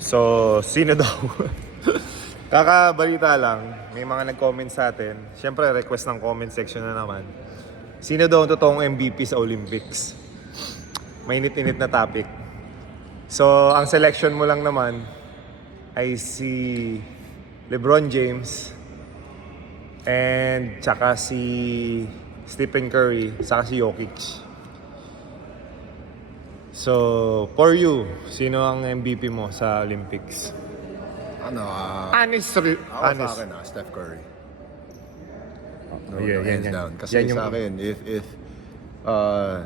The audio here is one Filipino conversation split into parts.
So, sino daw? Kakabalita lang, may mga nag-comment sa atin. Siyempre, request ng comment section na naman. Sino daw ang totoong MVP sa Olympics? Mainit-init na topic. So, ang selection mo lang naman ay si LeBron James and tsaka si Stephen Curry, saka si Jokic. So, for you, sino ang MVP mo sa Olympics? Honest. Ako sa akin, Steph Curry. No, Yeah, hands yan. down. Kasi Yan yung- sa akin, if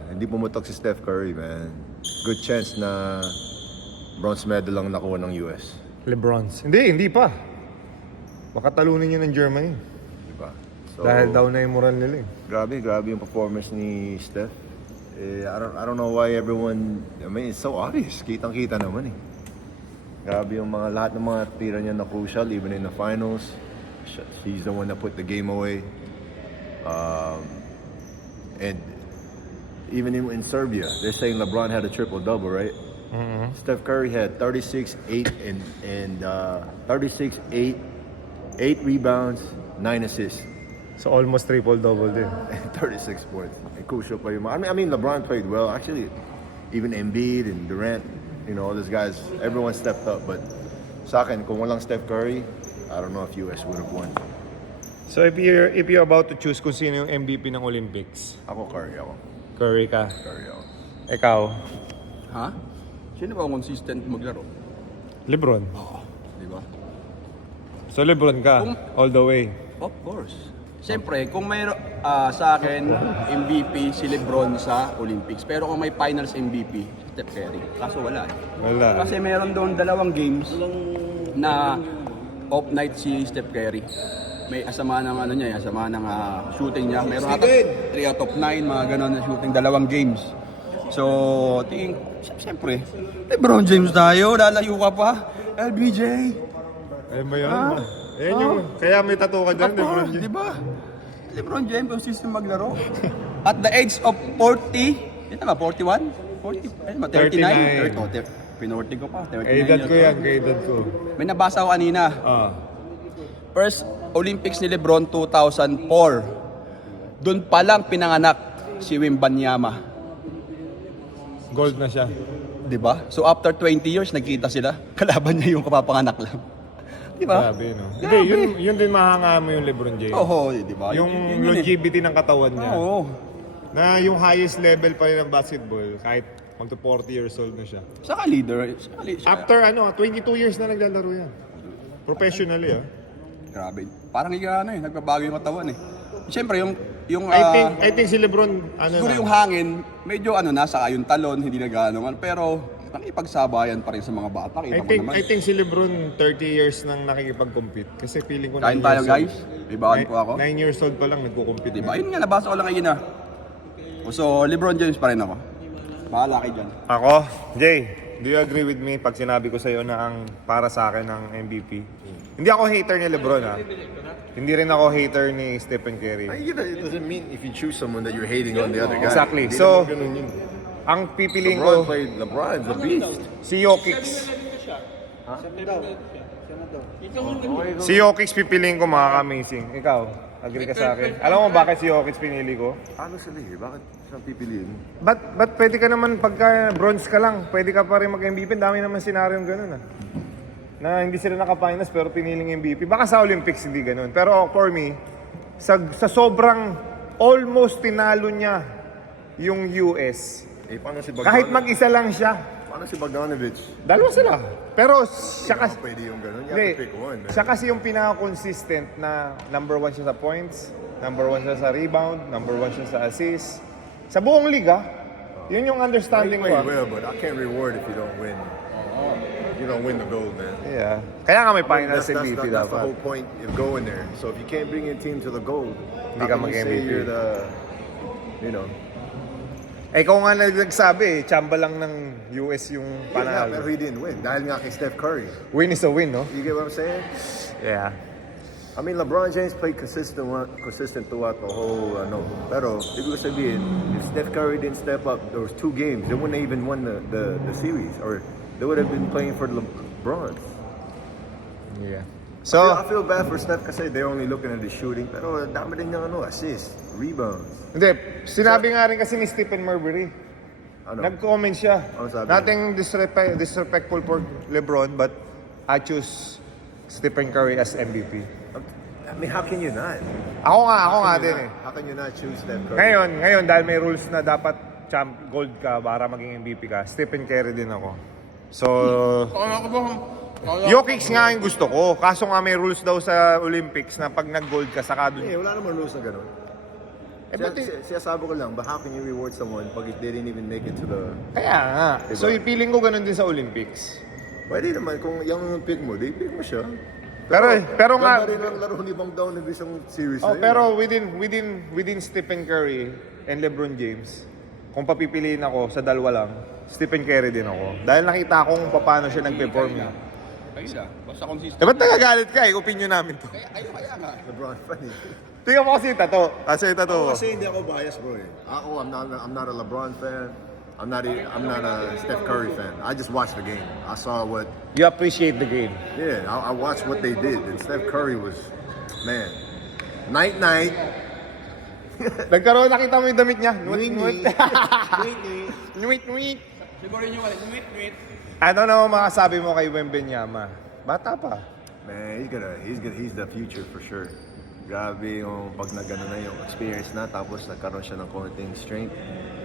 hindi pumutok si Steph Curry, man, good chance na bronze medal lang nakuha ng US. LeBron's. Hindi pa. Baka talunin niya ng Germany. Diba? So, Dahil down na yung moral nila eh. grabe yung performance ni Steph. I don't know why everyone, I mean, it's so obvious. Kitang-kita naman eh. Grabe yung lahat ng mga tira niya na crucial, even in the finals. She's the one that put the game away. And even in Serbia, they're saying LeBron had a triple-double, right? Mm-hmm. Steph Curry had 36, 8, and 36, 8 rebounds, 9 assists. So almost triple-double din. 36 points. And crucial pa yung I mean, LeBron played well. Actually, even Embiid and Durant, all these guys, everyone stepped up. But sa akin, kung walang Steph Curry, I don't know if US would have won. So if you're about to choose kung sino yung MVP ng Olympics, Ako, Curry ako. Curry ka. Curry ako. Ikaw, Ha? Sino ba ang consistent maglaro? LeBron. Oo. Di ba? So LeBron ka, all the way. Of course. Siyempre, kung may sa akin, MVP si LeBron sa Olympics. Pero kung may finals MVP, Steph Curry. Kaso wala eh. Wala. Kasi meron doon 2 games na off night si Steph Curry. May asama ng asama ng shooting niya. Meron ata 3 out of 9, mga ganon na shooting, 2 games. So, siyempre, LeBron James tayo, lalayo ka pa. LBJ. Ayun ba yun? Ayan yung, kaya may tattoo ka dyan, LeBron James. Di ba? LeBron James consistent maglaro. At the age of 40, yun na ba, 41? 40, ayun ba, 39? 30, pinorty ko pa, 39 Kaedad ko yan, old. kaedad ko. May nabasa ko kanina. First Olympics ni LeBron 2004. Doon pa lang pinanganak si Wembanyama. Gold na siya. Di ba? So after 20 years, nagkita sila. Kalaban niya yung kapapanganak lang. Di ba? Grabe, no? Hindi, yun din mahanga mo yung LeBron James. Oo, di ba? Yung Yun eh. longevity ng katawan niya. Oo. Na yung highest level pa rin ng basketball, kahit up to 40 years old na siya. Saka leader. After 22 years na naglalaro yan. Professionally, Grabe. Parang nagbabago yung katawan eh. Siyempre, yung I think si LeBron, siguro yung hangin, medyo nasa yung talon, hindi na gano'n. Pero nakipagsabayan pa rin sa mga bata. Kita mo naman. I think si LeBron 30 years nang nakikipag-compete. Kasi feeling ko Kain 9 tayo years guys. old. Ibaan po ako. 9 years old pa lang nagko-compete. Diba? na. Yun nga, nabasa ko lang ngayon na. So, LeBron James pa rin ako. Bahala kayo dyan. Ako, Jay, do you agree with me pag sinabi ko sa'yo na ang para sa akin ang MVP? Hindi ako hater ni LeBron Hindi rin ako hater ni Stephen Curry. It doesn't mean if you choose someone that you're hating on the other guy. Exactly. Hindi So, naman ganun yun. Ang pipiliin LeBron ko, played, LeBron's a beast. si Jokic. Si Jokic pipiliin ko, makaka-amazing. Ikaw, agree ka sa akin? Alam mo bakit si Jokic pinili ko? Honestly, bakit siyang pipiliin? Ba't pwede ka naman pagka bronze ka lang, pwede ka pa rin mag-MVP? Dami naman senaryong ganun na hindi sila naka-finals pero piniling MVP. Baka sa Olympics hindi ganun. Pero for me, sa sobrang almost tinalo niya yung US. Paano si Bogdanovic? Kahit mag-isa lang siya. Paano si Bogdanovic? Dalawa sila. Pero siya kasi... Pwede yung ganun. You Hindi, have to pick one, man. siya kasi yung pinaka-consistent na number 1 siya sa points, number 1 siya sa rebound, number 1 siya sa assist. Sa buong liga, yun yung understanding He ko. played well, but I can't reward if you don't win. You don't win the gold, man. Yeah. Kaya nga may finals That's MVP the dapat. whole point of going there. So if you can't bring your team to the gold, Hindi how ka can you say mag-MVP. you're the, Ikaw nga nagsabi, tsamba lang ng US yung Yeah, pero panalo. he didn't win. Dahil nga kay Steph Curry. Win is a win, no? You get what I'm saying? Yeah. I mean, LeBron James played consistent throughout the whole, Pero, ibig sabihin, if Steph Curry didn't step up, there was 2 games. They wouldn't have even won the series. Or they would have been playing for bronze. Yeah. I feel bad for Steph kasi they're only looking at the shooting. Pero dami din niyang assist, rebounds. Hindi, sinabi nga rin kasi ni Stephen Marbury. Ano? Nag-comment siya. Ano sabi Nothing disrespectful for LeBron, but I choose Stephen Curry as MVP. I mean, how can you not? Ako nga din eh. How can you not choose Steph Curry? Ngayon, dahil may rules na dapat gold ka para maging MVP ka, Stephen Curry din ako. So, Jokic nga yung gusto ko. Kaso nga may rules daw sa Olympics na pag nag-gold ka, saka dun. Wala naman rules na gano'n. Siya sabi ko lang, but how can you reward someone pag they didn't even make it to the... Kaya nga. Diba? So, feeling ko ganun din sa Olympics. Pwede naman, kung yung pick mo, pick mo siya. Pero nga... Ganda rin ang laro ni Bang Down ng isang series na yun. Pero within Stephen Curry and LeBron James, kung papipiliin ako sa dalawa lang, Stephen Curry din ako. Dahil nakita kong paano siya nag-perform niya. Kaya basta consistent. Ba't nagagalit ka? Opinion namin to. Kaya nga. LeBron fan eh. Tingnan mo kasi yung tato. Kasi yung tato. Kasi hindi ako biased bro eh. I'm not a LeBron fan. I'm not a Steph Curry fan. I just watched the game. I saw what... You appreciate the game. Yeah, I watched what they did. And Steph Curry was, man, night. Nagkaroon, nakita mo yung damit niya. Nuit. Nuit. Siguro yun yung tweet. Ano naman makasabi mo kay Wembanyama? Bata pa. Man, he's the future for sure. Grabe yung pag nagano na yung experience na tapos nagkaroon siya ng konting strength.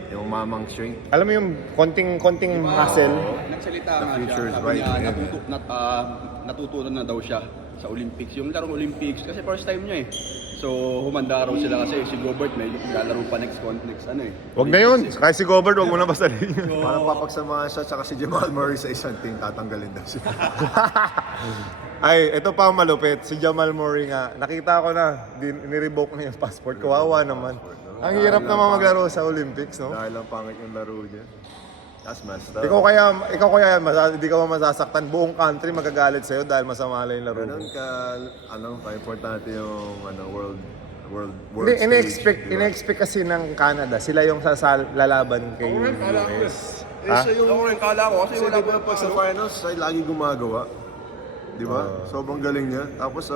Yung mamang strength. Alam mo yung konting muscle? Nagsalita The nga future siya. is Sabi bright niya, ahead. natutunan na daw siya sa Olympics. Yung larong Olympics, kasi first time niya eh. So, humanda raw sila kasi si Gobert may lalaro pa next ano eh. Wag na yun. Kaya si Gobert, wag mo na basalin yun. Parang papagsamahan siya tsaka si Jamal Murray sa isang team, tatanggalin daw siya. Ay, ito pa ang malupit. Si Jamal Murray nga. Nakita ko na, nirevoke na yung passport. Kawawa naman. Ang hirap naman maglaro sa Olympics, no? Dahil lang pangit yung laro niya. That's messed up. Ikaw kaya hindi ka masasaktan. Buong country magagalit sa'yo dahil masama lang yung laro. Ganun ka-importante yung world Hindi, stage, diba? in-expect kasi ng Canada. Sila yung lalaban kay US. Ha? Ako rin kala ko kasi wala Diba pag sa finals, ay lagi gumagawa. Di ba? Sobrang galing niya. Tapos,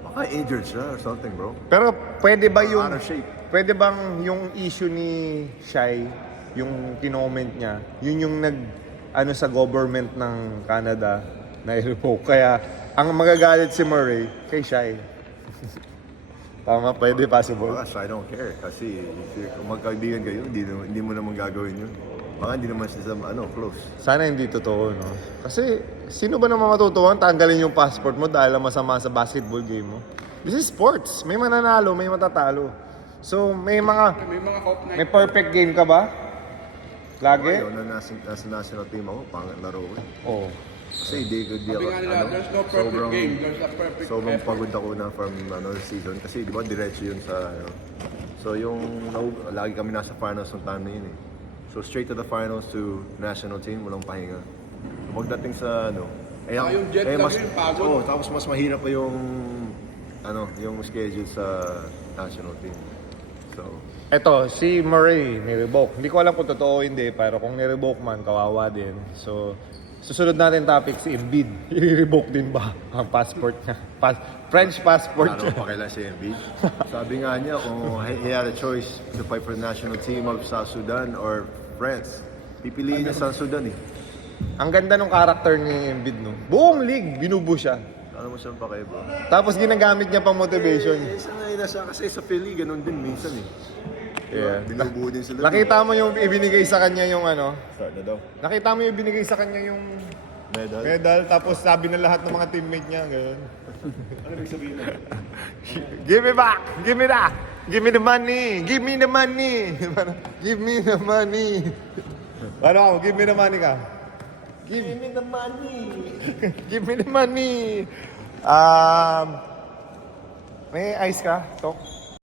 baka injured siya or something, bro. Pero pwede ba yung... Out of shape. Pwede bang yung issue ni Shai, yung kinoment niya, yun yung sa government ng Canada na i-revoke. Kaya ang magagalit si Murray kay Shai. Tama, pwede, possible. Gosh, I don't care. Kasi kung magkaibigan kayo, hindi mo naman gagawin yun. Baka hindi naman sila close. Sana hindi totoo, no? Kasi sino ba naman matutuwa tanggalin yung passport mo dahil lang masama sa basketball game mo? This is sports. May mananalo, may matatalo. So, may hope na. perfect game ka ba? Lagi? Ayaw na nasa national team ako, pangit laro ko. Oo. Kasi hindi Sabi nga nila, there's no perfect game, there's a perfect sobrang effort. pagod ako na from season. Kasi di ba diretso yun sa So lagi kami nasa finals ng time na yun eh. So straight to the finals to national team, walang pahinga. So, pagdating sa yung jet lag yun, pagod. Oo, tapos mas mahirap pa yung yung schedule sa national team. So, Eto, si Murray, ni-revoke. Hindi ko alam kung totoo o hindi, pero kung ni-revoke man, kawawa din. So, susunod natin topic, si Embiid. I-revoke din ba ang passport niya? French passport ano niya. pa kailan si Embiid? Sabi nga niya, kung he had a choice to fight for the national team of South Sudan or France, pipiliin niya South Sudan eh. Ang ganda ng character ni Embiid, no? Buong league, binubo siya. Ano mo siyang pakay, bro? Tapos ginagamit niya pang motivation. Sanay na siya kasi sa Philly, ganun din minsan eh. Yeah. Binubuo din sila. Nakita mo yung ibinigay sa kanya yung Start na daw. Nakita mo yung ibinigay sa kanya yung Medal. medal, tapos sabi na lahat ng mga teammate niya, gano'n. Ano ibig sabihin na? Give me back! Give me that! Give me the money! Give me the money! Give me the money! Ano? Give me the money ka? Give me the money! Give me the money! May ice ka? Tok?